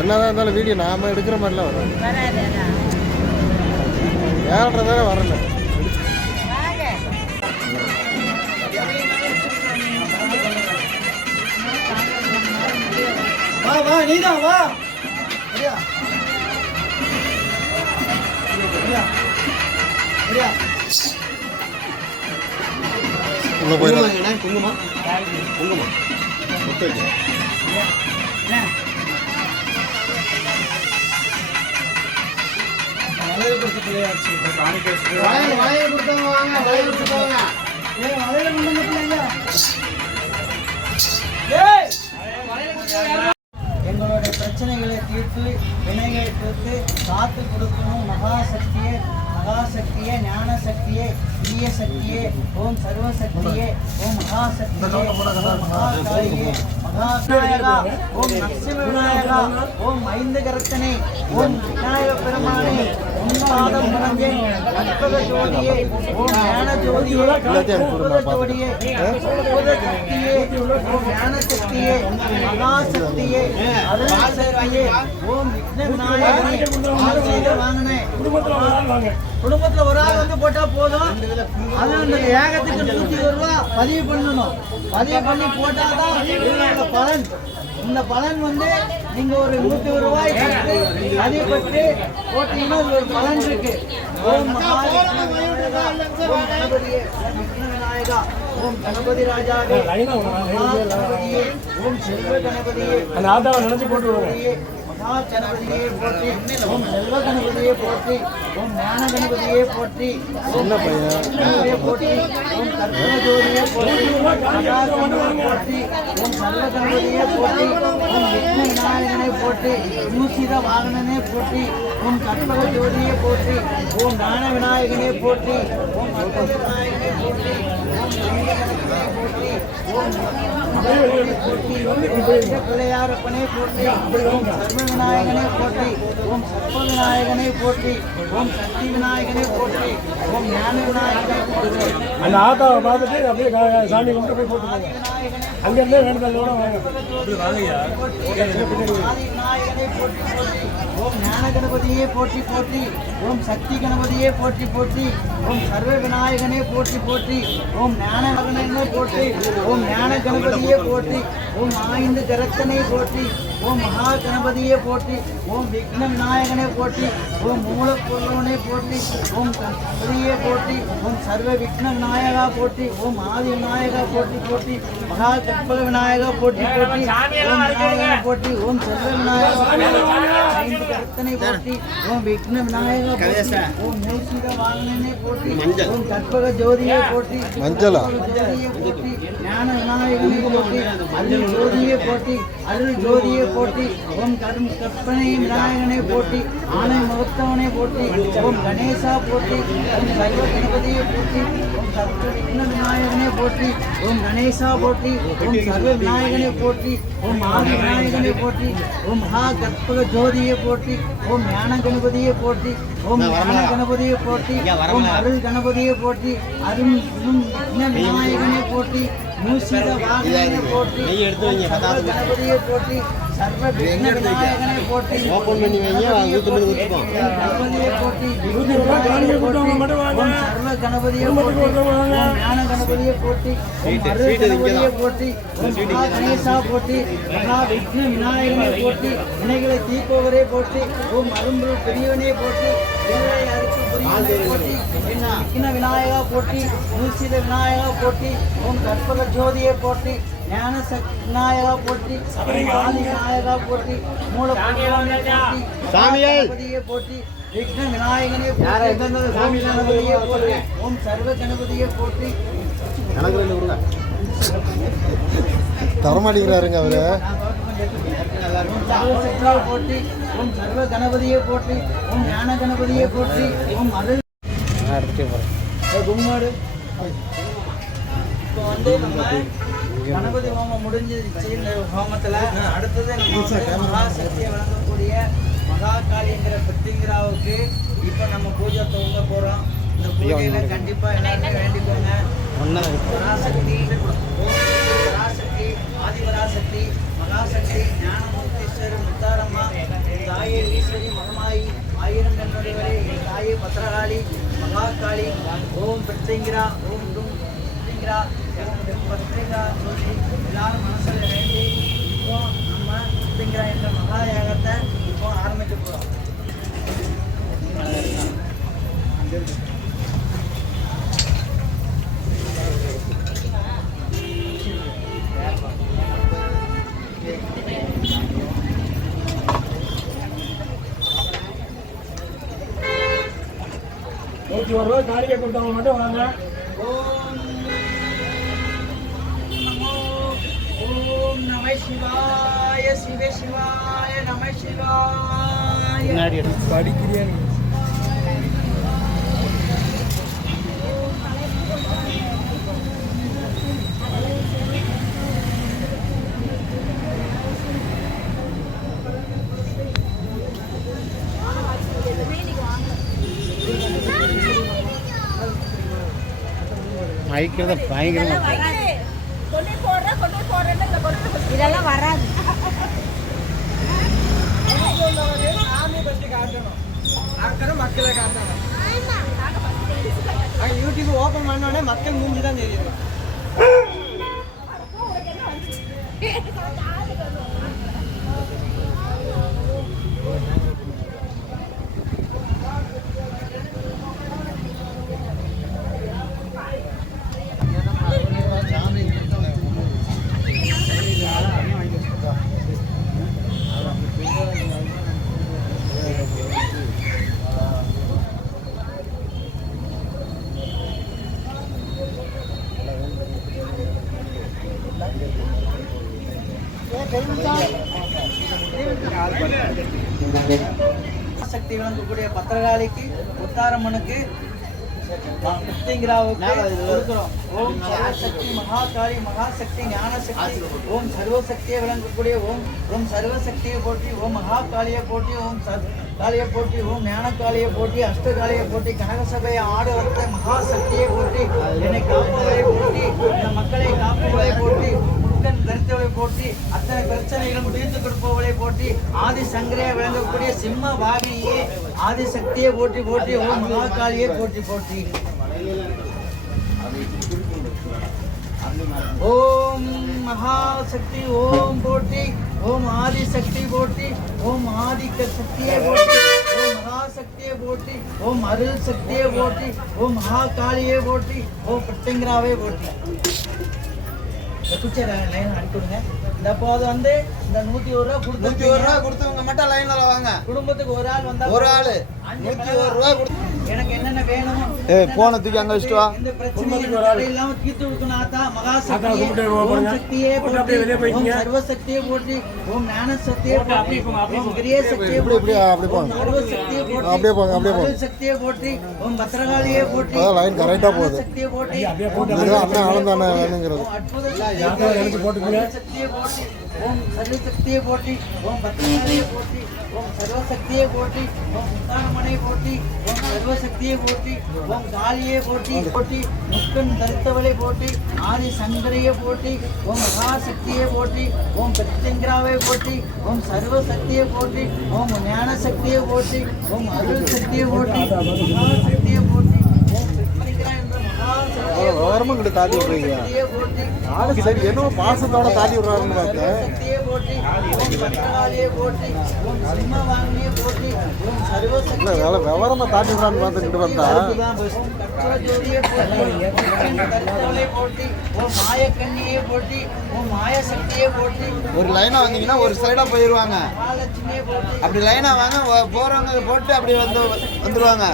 என்னதான் இருந்தாலும் வீடியோ நாம எடுக்கிற மாதிரிலாம் வரும். ஏறதானே வரல. வா வா நீதான் வா. உள்ள போயிடலாம். குங்குமா குங்குமா வளையல் கொடுத்த பிள்ளையாச்சு. வளையல் கொடுத்தவங்க வாங்க. வளையல் கொடுத்தவங்க வளையல் கொண்டு பிள்ளைங்க. எங்களுடைய பிரச்சனைகளை தீர்த்து வினைகளை தீர்த்து காத்து கொடுக்கணும் மகாசக்தியே மகாசக்தியே ஞான சக்தியே ஈய சக்தியே ஓம் சர்வசக்தியே ஓம் மகாசக்தியே மகாகாளியே மகாநாயகா ஓம் நரசிம்ம விநாயகா ஓம் ஐந்து கரத்தனை ஓம் விநாயக பெருமானே உன்னாதம் பரஞ்சே கற்பக ஜோதியே ஓம் ஞான ஜோதியே கற்பக ஜோதியே கற்பக சக்தியே ஓம் ஞான சக்தியே மகாசக்தியே அருள் சக்தியே ஓம் விக்ன விநாயகனே ஆசீர்வாத வாங்கனே. குடும்பத்துல ஒரு ஆள் வந்து போட்டா போதும். அது அந்த ஏகத்துக்கு 120 ரூபாய் பதிவு பண்ணணும். பதிவு பண்ணி போட்டாதான் இதோட பலன். இந்த பலன் வந்து நீங்க ஒரு 120 ரூபாய் பதிவு பட்டு போட்டீங்கன்னா ஒரு பலன் இருக்கு. ஓம் கணபதியே விநாயகா ஓம் கணபதி ராஜாவே கணபதியே ஓம் செல்வ கணபதியே நினைச்சு போட்டு மகா கணபதியே போற்றி ஓம் செல்வ கணபதியே போற்றி ஓம் ஞான கணபதியே போற்றி ஓம் கணபதியே போற்றி ஓம் கற்பக ஜோதியே போற்றி மகா கணபதியே போற்றி ஓம் சர்வ கணபதியே போற்றி ஓம் விக்ன விநாயகனை போற்றி மூசித வாகனனே போற்றி ஓம் கற்பக ஜோதியே போற்றி ஓம் ஞான விநாயகனே போற்றி ஓம் கற்பக விநாயகனே போற்றி ஓம் பிள்ளையாரப்பனே போற்றி ஓம் சர்வ விநாயகனே போற்றி ஓம் சர்ப்ப விநாயகனை போற்றி ஓம் சக்தி விநாயகனை போற்றி ஓம் ஞான விநாயகனை போற்றி. அந்த ஆத்தாவை பார்த்துட்டு அப்படியே சாமி கும்பிட்டு போய் போட்டுருவாங்க. அங்கேருந்தே வேண்டுதலோட வாங்க. விநாயகனை போற்றி போற்றி ஓம் ஞான கணபதியே போற்றி போற்றி ஓம் சக்தி கணபதியே போற்றி போற்றி ஓம் சர்வ விநாயகனே போற்றி போற்றி ஓம் ஞான கணபதியே போற்றி ஓம் ஞான கணபதியே போற்றி ஓம் ஆய்ந்து கரத்தனை போற்றி ஓம் மகா கணபதியே போற்றி ஓம் விக்ன விநாயகனை போற்றி ஓம் மூலப்பொருளனை போற்றி ஓம் கணபதியே போற்றி ஓம் சர்வ விக்ன விநாயகா போற்றி ஓம் ஆதி விநாயகா போற்றி போற்றி மகா கற்பக விநாயகா போற்றி போற்றி ஓம் விநாயகனை போற்றி ஓம் சர்வ விநாயகா ஐந்து கரத்தனை போற்றி ஓம் விக்ன விநாயகா போற்றி ஓம் மூசித வாகனனை போற்றி ஓம் கற்பக ஜோதியை போற்றி மஞ்சளா ஜோதியை போற்றி ஞான விநாயகனை போற்றி அருள் ஜோதியை போற்றி அருள் ஜோதியை போற்றி ஓம் கற்பனை விநாயகனை போற்றி ஆனை முகத்தவனை போற்றி ஓம் கணேசா போற்றி ஓம் சர்வ கணபதியை போற்றி ஓம் சர்வ விக்ன விநாயகனை போற்றி ஓம் கணேசா போற்றி ஓம் சர்வ விநாயகனை போற்றி ஓம் ஆதி விநாயகனை போற்றி ஓம் மகா கற்பக ஜோதியை போற்றி ஓம் ஞான கணபதியை போற்றி ஓம் ஞான கணபதியை போற்றி ஓம் அருள் கணபதியை போற்றி அருள் விக்ன விநாயகனை போற்றி மூசித வாகனனை போற்றி கணபதியை போற்றி சர்வ விக்ன விநாயகனை போற்றி ஓபன் பண்ணி வைங்க. கணபதியை போற்றி சர்வ கணபதியை போற்றி ஞான கணபதியை போற்றி அருள் கணபதியை போற்றி மகா கணேசா போற்றி மகா விக்ன விநாயகனை போற்றி வினைகளை தீர்ப்பவரே போற்றி ஓம் அரும்பொருள் பெரியவனே போற்றி வினைகளை அறுக்கும் புரியவனே போற்றி விக்ன விநாயகா போற்றி மூசித விநாயகா போற்றி ஓம் கற்பக ஜோதியை போற்றி ஞான விநாயகா போற்றி ஆதி விநாயகா போற்றி மூலப்பொருளனை போற்றி கணபதியை போற்றி விக்ன விநாயகனை போற்றி கணபதியை போற்றி ஓம் சர்வ கணபதியை போற்றி தரமாட்டேங்கிறாருங்க அவரு. சர்வசக்தியை போற்றி ஓம் சர்வ கணபதியை போற்றி ஓம் ஞான கணபதியை போற்றி ஓம் அருள் கும்மாடு. இப்போ வந்து நம்ம கணபதி ஹோமம் முடிஞ்சிருச்சு. இந்த ஹோமத்தில் அடுத்தது நம்ம மகாசக்தியை வழங்கக்கூடிய மகாகாளிங்கிற பிரத்திங்கிராவுக்கு இப்போ நம்ம பூஜை துவங்க போகிறோம். இந்த பூஜையில் கண்டிப்பாக எல்லாருமே வேண்டிக்கோங்க. பராசக்தி பராசக்தி ஆதிபராசக்தி மகாசக்தி ஞானமூர்த்தீஸ்வரர் முத்தாரம்மா பத்ரகாளி மகாகாளி ஓம் பிரத்யங்கிரா ஓம் டும் பிரத்யங்கிரா ஓம் டும் பத்ரங்கிரா சொல்லி எல்லாரும் மனசில் வேண்டி இப்போ நம்ம பிரத்யங்கிரா என்ற மகா யாகத்தை இப்போ ஆரம்பிக்க போகிறோம். ₹101 காணிக்கை கொடுத்தவங்க மட்டும் வாங்க. ஓம் நம சிவாய சிவ சிவாய நம சிவாய. படிக்கிறியா நீ? மயக்கிறத பயங்கரமா இதெல்லாம் வராது. மக்களை காட்டணும். யூடியூப் ஓபன் பண்ணோடனே மக்கள் மூஞ்சி தான் தெரியும். சக்தி விளங்கக்கூடிய பத்திரகாளிக்கு உத்தாரம்மனுக்கு பிரத்யங்கிராவுக்கு கொடுக்கிறோம். ஓம் சர்வசக்தி மகாகாளி மகாசக்தி ஞானசக்தி ஓம் சர்வசக்தியை விளங்கக்கூடிய ஓம் சர்வசக்தியை போற்றி ஓம் மகாகாளியை போற்றி ஓம் காளியை போற்றி ஓம் ஞானகாளியை போற்றி அஷ்டகாளியை போற்றி கனகசபையை ஆடு வளர்த்த மகாசக்தியை போற்றி என்னை காப்பவரை போற்றி இந்த மக்களை காப்பவரை போற்றி தரித்தவளை போற்றி அத்தனை பிரச்சனைகளும் தீர்த்து கொடுப்பவளை போற்றி ஆதி சங்கரையை விளங்கக்கூடிய சிம்ம வாகினியே ஆதிசக்தியை போற்றி போற்றி ஓம் மகாகாளியை போற்றி போற்றி ஓம் மகாசக்தி ஓம் போற்றி ஓம் ஆதிசக்தி போற்றி ஓம் ஆதிக்க சக்தியை போற்றி ஓம் மகாசக்தியை போற்றி ஓம் அருள் சக்தியை போற்றி ஓம் மகாகாளியை போற்றி ஓம் பிரத்யங்கிராவை போற்றி. லைன் அனுப்பிடுங்க. இந்த போது வந்து இந்த 101 ரூபா கொடுத்தவங்க மட்டும் லைன்ல வாங்க. குடும்பத்துக்கு ஒரு ஆள் வந்தா ஒரு ஆளு 101 ரூபா கொடுத்து எனக்கு என்னென்ன வேணும் போனதுக்கு அங்க வச்சுட்டு வா. இந்த பிரச்சனை இல்லாம தீர்த்து கொடுக்கணும். ஆத்தா மகாசக்தியே ஓம் சக்தியே போற்றி ஓம் சர்வசக்தியே போற்றி ஓம் ஞானசக்தியே போற்றி ஓம் கிரிய சக்தியே போற்றி ஓம் சர்வசக்தியே போற்றி அப்படியே போங்க அப்படியே போங்க சக்தியே போற்றி ஓம் பத்ரகாளியே போற்றி லைன் கரெக்ட்டா போகுது. சக்தியே போற்றி அண்ணா ஆனந்தானே வேணுங்கிறது அற்புத சக்தியே போற்றி ஓம் சர்வசக்தியை போற்றி ஓம் பத்ரகாளியை போற்றி ஓம் சர்வசக்தியை போற்றி ஓம் உத்தாரமனை போற்றி ஓம் சர்வசக்தியை போற்றி ஓம் காளியை போற்றி போற்றி முக்கன் தரித்தவளை போற்றி ஆதி சங்கரையை போற்றி ஓம் மகாசக்தியை போற்றி ஓம் பிரத்யங்கிராவை போற்றி ஓம் சர்வசக்தியை போற்றி ஓம் ஞானசக்தியை போற்றி ஓம் அருள் சக்தியை போற்றி மகாசக்தியை போற்றி ஓம் பிரத்யங்கிரா என்ற மகாசக்தியை விவரமா கிட்ட தாண்டி விடுறீங்க. நாடு சரி என்னவோ பாசத்தோட தாண்டி விடுறாருன்னு பார்த்தேன். சக்தியை போற்றி ஓம் பத்ரகாளியை போற்றி ஓம் சிம்மவாகினியை போற்றி ஓம் சர்வசக்தியை இல்ல விவரமா தாண்டி விடுறான்னு பார்த்துக்கிட்டு வந்தா ஓம் கற்பகஜோதியை போற்றி ஓம் தரித்தவளை போற்றி ஓம் மாயக்கண்ணியை போற்றி ஓம் மாயசக்தியை போற்றி. ஒரு லைனா வந்தீங்கன்னா ஒரு சைடா போயிருவாங்க. மகாலட்சுமியை போற்றி அப்படி லைனா வாங்க, போறவங்க போட்டு அப்படி வந்துருவாங்க.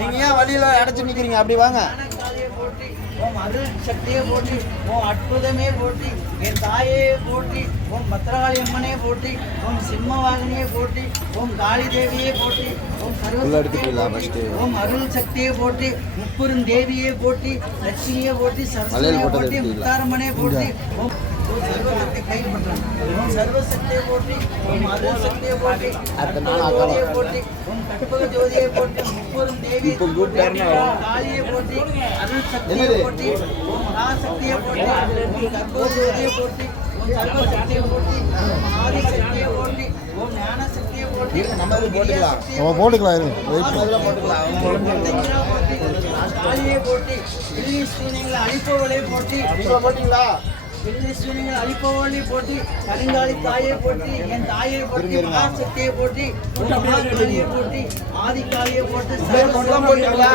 நீங்க ஏன் வழியில அடைச்சு நிக்கிறீங்க? அப்படி வாங்க. ஞானகாளியை போற்றி ஓம் அருள் சக்தியை போற்றி ஓம் அற்புதமே போற்றி என் தாயே போற்றி ஓம் பத்ரகாளி அம்மனே போற்றி ஓம் சிம்மவாகினியை போற்றி ஓம் காளி தேவியை போற்றி ஓம் சர்வசக்தியை ஓம் அருள் சக்தியை போற்றி முக்குறுந்தேவியை போற்றி லட்சுமியை போற்றி சரஸ்வதியை போற்றி முத்தாரம்மனை போற்றி ஓம் சர்வசக்தி கைப்பற்றான் ஓம் சர்வசக்தியை போற்றி ஓம் அருள் சக்தியை போற்றி ஜோதியை போற்றி ஓம் கற்பக ஜோதியை போற்றி முப்பெரும் தேவி காளியை போற்றி அருள் சக்தியை போற்றி ஓம் மகாசக்தியை போற்றி ஓம் கற்பக ஜோதியை போற்றி ஓம் சர்வசக்தியை போற்றி ஓம் ஆதிசக்தியை போற்றி ஓம் ஞானசக்தியை போற்றி போட்டி நம்ம இது போட்டுக்கலாம். நம்ம போட்டுக்கலாம் இருங்க வெயிட் அதெல்லாம் போட்டுக்கலாம். காளியை போட்டி வெள்ளி ஸ்ரீனிங்களை அழிப்பவளை போட்டி நீங்க போட்டீங்களா? வெள்ளி ஸ்ரீனிங்களை அழிப்பவளை போட்டி கருங்காலி தாயை போட்டி என் தாயை போட்டி மகாசக்தியை போட்டி மகாகாளியை போட்டி ஆதிகாளியை போட்டி போட்டீங்களா?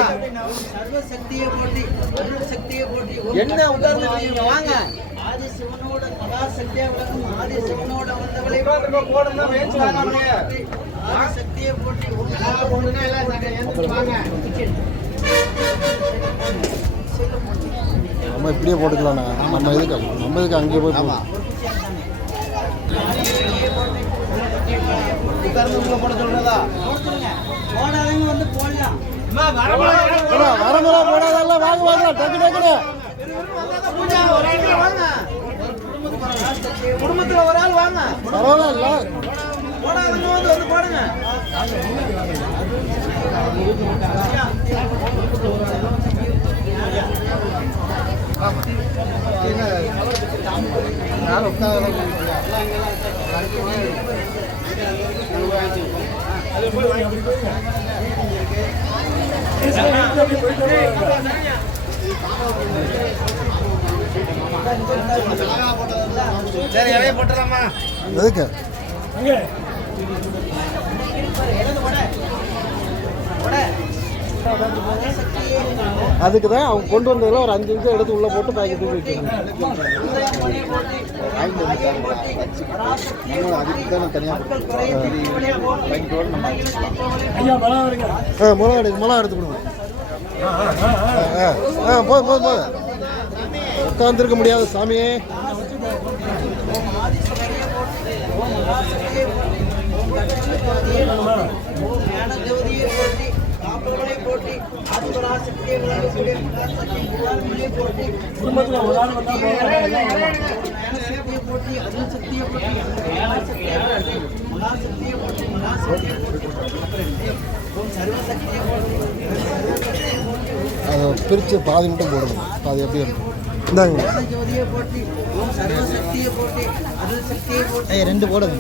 சர்வசக்தியை போட்டி அருள் சக்தியை போட்டி என்ன உதாரணத்துக்கு வாங்க. ஆதி சிவனோட மகாசக்தியா விளக்கும் ஆதி சிவனோட வந்தவளை போடுங்க வேண்டாம். ஆதி சக்தியை போட்டி போடுங்க எல்லாம் வாங்க. நம்ம இப்படியே போட்டுக்கலாம்ண்ணா நம்ம இதுக்கு அங்கேயே போய் ஆமா. உட்கார்ந்து போட சொல்றதா? போடாதவங்க வந்து போடலாம் வரமுறை போடாதெல்லாம் வாங்க வாங்க டக்கு டக்குனு குடும்பத்துல ஒரு ஆள் வாங்க. பரவாயில்ல போடாதவங்க வந்து போடுங்க. சரி இலைய போட்டுறாமா? எதுக்கு அதுக்கு தான் அவங்க கொண்டு வந்ததில் ஒரு 5 நிமிஷம் எடுத்து உள்ளே போட்டு பாக்கெட் தூக்கி அதுக்கு தான் தனியாக மிளகா எடுத்து கொடுங்க போதும் உட்காந்துருக்க முடியாது சாமியே போட்டி ஆதிபராசக்தியை விளங்கக்கூடிய மகாசக்தி போட்டி குடும்பத்தில் ஒரு ஆள் வந்தால் சக்தியை போட்டி அருள் சக்தியை போட்டி சக்தியை போட்டி மகாசக்தியை போட்டி மகாசக்தியை போட்டி சர்வசக்தியை போட்டி அதை பிரித்து பாதி மட்டும் போடணும் பாதி எப்படி இருக்கும் இந்தாங்க ஜோதியை போட்டி ஓம் சர்வசக்தியை போட்டி அருள் சக்தியை போட்டி 2 போடுங்க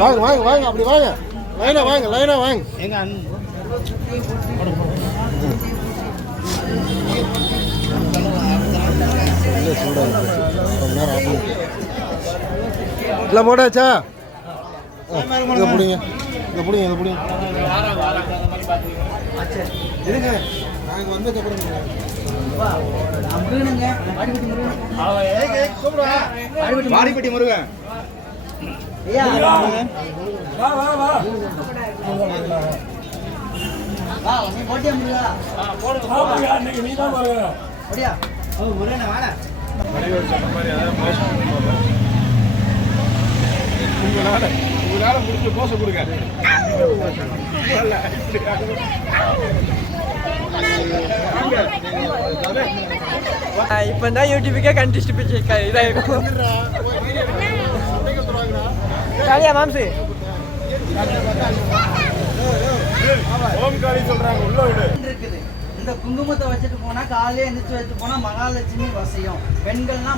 வாங்க வாங்க வாங்க அப்படி வாங்க லைனா வாங்க எங்க இல்லை போடாச்சா இதை பிடிங்க இருங்க நாங்கள் வந்ததுக்கப்புறம் வாடிப்பட்டி முருகன் வா வா வா நீ போட்டியா முருகா இன்னைக்கு நீ தான் பாருங்க போடியா முருகனை வாடா உங்களால முடிச்சு போச கொடுங்க இப்போ தான் யூடியூபுக்கே கண்டிஸ்ட் இதாகிருக்கும் காளியா மாம்சு ஓம்காளி சொல்றாங்க உள்ள விடு இருக்குது இந்த குங்குமத்தை வச்சுட்டு போனா காலையில எந்திரிச்சு வச்சுட்டு போனா மகாலட்சுமி வசியம் பெண்கள்னா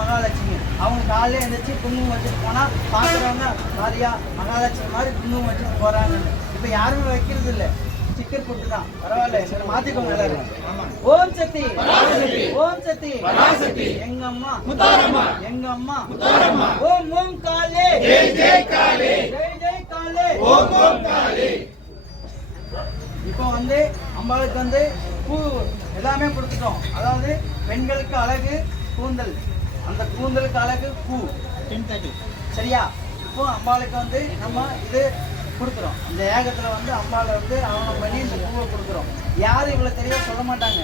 மகாலட்சுமி அவங்க காலையில எந்திரிச்சு குங்குமம் வச்சுட்டு போனா பாக்குறவங்க மாதிரியா மகாலட்சுமி மாதிரி குங்குமம் வச்சுட்டு போறாங்க இப்ப யாருமே வைக்கிறது இல்ல ஸ்டிக்கர் போட்டுதான் பரவாயில்ல சரி மாத்திக்கோங்க எல்லாரும் ஓம் சக்தி எங்க அம்மா ஓம் ஓம் காளே ஜெய் காளே ஓம் ஓம் காளே இப்போ வந்து அம்பாளுக்கு வந்து பூ எல்லாமே கொடுத்துட்டோம் அதாவது பெண்களுக்கு அழகு கூந்தல் அந்த கூந்தலுக்கு அழகு பூ சரியா இப்போ அம்பாளுக்கு வந்து நம்ம இது கொடுக்குறோம் இந்த ஏகத்தில் வந்து அம்பாளை வந்து அவங்க பண்ணி இந்த பூவை கொடுக்குறோம் யாரும் இவ்வளோ தெளிவாக சொல்ல மாட்டாங்க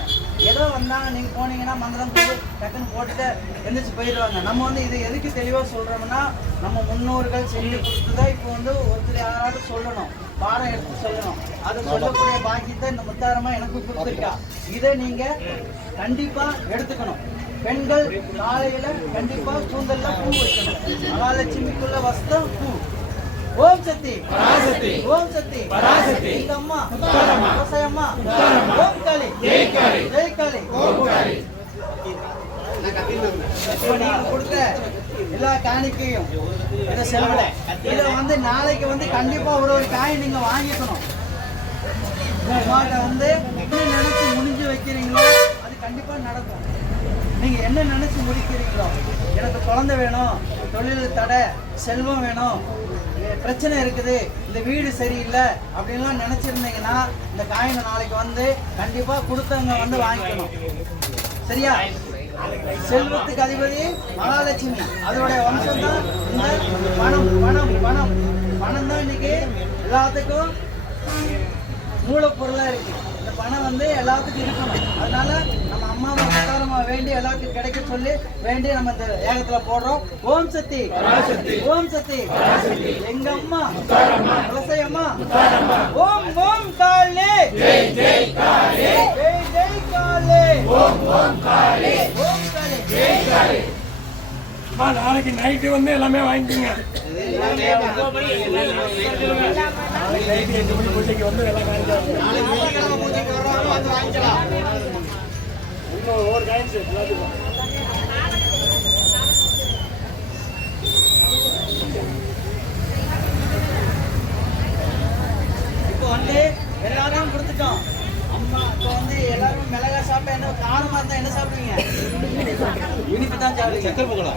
ஏதோ வந்தாங்க நீங்கள் போனீங்கன்னா மந்திரம் பூ டக்குன்னு போட்டுட்டு எந்திரிச்சு போயிடுவாங்க நம்ம வந்து இது எதுக்கு தெளிவாக சொல்கிறோம்னா நம்ம முன்னோர்கள் செஞ்சு கொடுத்து தான் இப்போ வந்து ஒருத்தர் யாராவது சொல்லணும் பாடம் எடுத்து சொல்லணும் அதை சொல்லக்கூடிய பாக்கியத்தை இந்த முத்தாரமா எனக்கு கொடுத்துருக்கா இதை நீங்கள் கண்டிப்பாக எடுத்துக்கணும் பெண்கள் காலையில் கண்டிப்பாக கூந்தல்ல பூ வைக்கணும் மகாலட்சுமிக்குள்ள வஸ்திரம் பூ ஓம் சக்தி ஓம் சக்தி எங்க அம்மா விவசாயம்மா ஓம் காளி ஜெய் காளி இப்போ நீங்க கொடுத்த எல்லா காணிக்கையும் இதை செல்வம் இதை வந்து நாளைக்கு வந்து கண்டிப்பா ஒரு காய் நீங்க வாங்கிக்கணும். உங்கள்கிட்ட வந்து என்ன நினைச்சு முடிஞ்சு வைக்கிறீங்களோ அது கண்டிப்பா நடக்கும். நீங்க என்ன நினைச்சு முடிக்கிறீங்களோ, எனக்கு குழந்தை வேணும், தொழில் தடை, செல்வம் வேணும், பிரச்சனை இருக்குது, இந்த வீடு சரியில்லை அப்படின்லாம் நினைச்சிருந்தீங்கன்னா இந்த காயினை நாளைக்கு வந்து கண்டிப்பா கொடுத்தவங்க வந்து வாங்கிக்கணும். சரியா? செல்வத்துக்கு அதிபதி மகாலட்சுமி, அதோடைய வம்சம் தான் இந்த பணம். பணம் பணம் பணம் தான் இன்னைக்கு எல்லாத்துக்கும் மூலப்பொருளா இருக்கு. இந்த பணம் வந்து எல்லாத்துக்கும் இருக்கணும். அதனால நம்ம அம்மாவை உத்தாரமா வேண்டி எல்லாத்துக்கும் கிடைக்க சொல்லி வேண்டி நம்ம இந்த ஏகத்துல போடுறோம். ஓம் சக்தி, ஓம் சக்தி, எங்க அம்மா துளசி அம்மா, ஓம் ஓம் காளி, ஜெய் ஜெய் காளி, ஜெய் ஜெய் காளி, ஓம் ஓம் காளி, ஓம் காளி, ஜெய் காளி. நாளைக்கு நைட்டு வந்து எல்லாமே வாங்கிக்கோங்க. நைட்டு 8 மணி பூஜைக்கு வந்து எல்லாம் வாங்கிக்கலாம். இன்னும் ஒரு காயின்ஸ் எல்லாத்துக்கும். இப்போ வந்து எல்லாரும் கொடுத்துட்டோம். அம்மா இப்போ வந்து எல்லாரும் மிளகா சாப்பிட்டா என்ன காரமா இருந்தா என்ன சாப்பிடுவீங்க? இனிப்பு தான் சாப்பிடுவீங்க. சக்கரை பொங்கலா?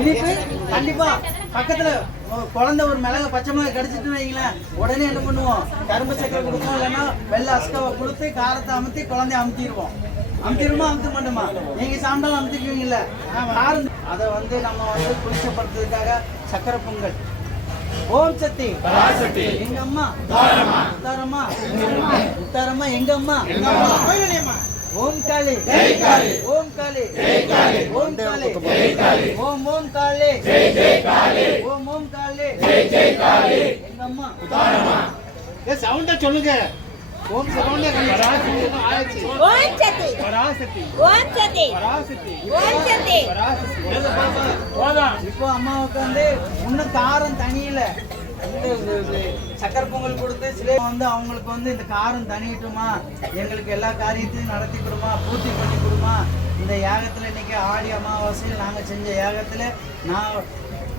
இனிப்பு கண்டிப்பா. பக்கத்துல குழந்தை ஒரு மிளகா பச்சை மிளகா கடிச்சிட்டு வைங்களேன், உடனே என்ன பண்ணுவோம்? கரும்பு சக்கரை கொடுப்போம், இல்லைன்னா வெள்ளை அஸ்காவை கொடுத்து காரத்தை அமுத்தி குழந்தைய அமுத்திடுவோம். அமுத்திடுமா அமுத்த மாட்டோமா? நீங்க சாப்பிட்டாலும் அமுத்திக்குவீங்கல்ல. அதை வந்து நம்ம வந்து குளிச்சப்படுத்துறதுக்காக சக்கரை பொங்கல். ஓம் சக்தி, எங்க அம்மா உத்தாரம்மா, உத்தாரம்மா எங்க அம்மா, ஓம் காளி, ஓம் காளி, ஓம் காளி, ஓம் ஓம் காளி, ஓம் ஓம் காளி, எங்க அம்மா உத்தாரம்மா. சவுண்டா சொல்லுங்க. ஓம் சரவணே ஓம் சக்தி, ஓம் சக்தி, ஓம் சக்தி. இப்போ அம்மாவுக்கு வந்து இன்னும் காரம் தனியில சக்கரை பொங்கல் கொடுத்து சில வந்து அவங்களுக்கு வந்து இந்த காரம் தனிட்டுமா, எங்களுக்கு எல்லா காரியத்தையும் நடத்தி கொடுமா, பூர்த்தி பண்ணி கொடுமா. இந்த யாகத்துல இன்னைக்கு ஆடி அமாவாசையில் நாங்கள் செஞ்ச யாகத்துல நான்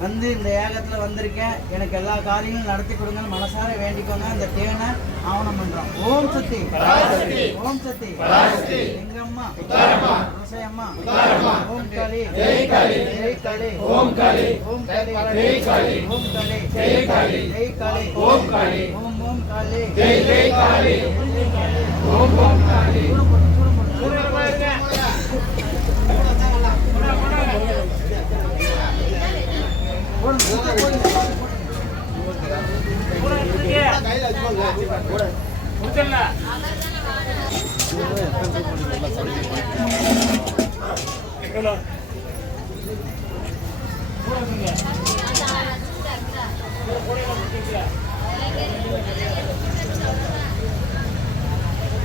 வந்து இந்த ஏகத்துல வந்திருக்கேன், எனக்கு எல்லா காரியங்களும் நடத்தி கொடுங்கன்னு மனசார வேண்டிக்கோங்க. இந்த தேனை ஆவணம் பண்றோம். ஓம் சக்தி, ஓம் சக்தி, எங்க அம்மா துளசி அம்மா, ஓம் காளி, ஜெய் காளி, ஜெய் காளி, ஓம் காளி, ஓம் காளி, ஜெய் காளி, ஓம் காளி, ஜெய் காளி, ஜெய் காளி, ஓம் காளி, ஓம் ஓம் காளி, ஜெய் ஜெய் காளி, ஓம் ஓம் காளி.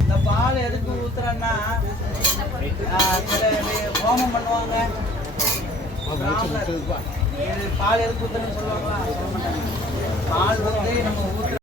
இந்த பால் எதுக்கு ஊத்துறேன்னா ஹோமம் பண்ணுவாங்க. பால் எதுக்கு ஊத்துறேன்னு சொல்லுவாங்களா? சொல்ல மாட்டாங்க. பால் வந்து நம்ம ஊத்துற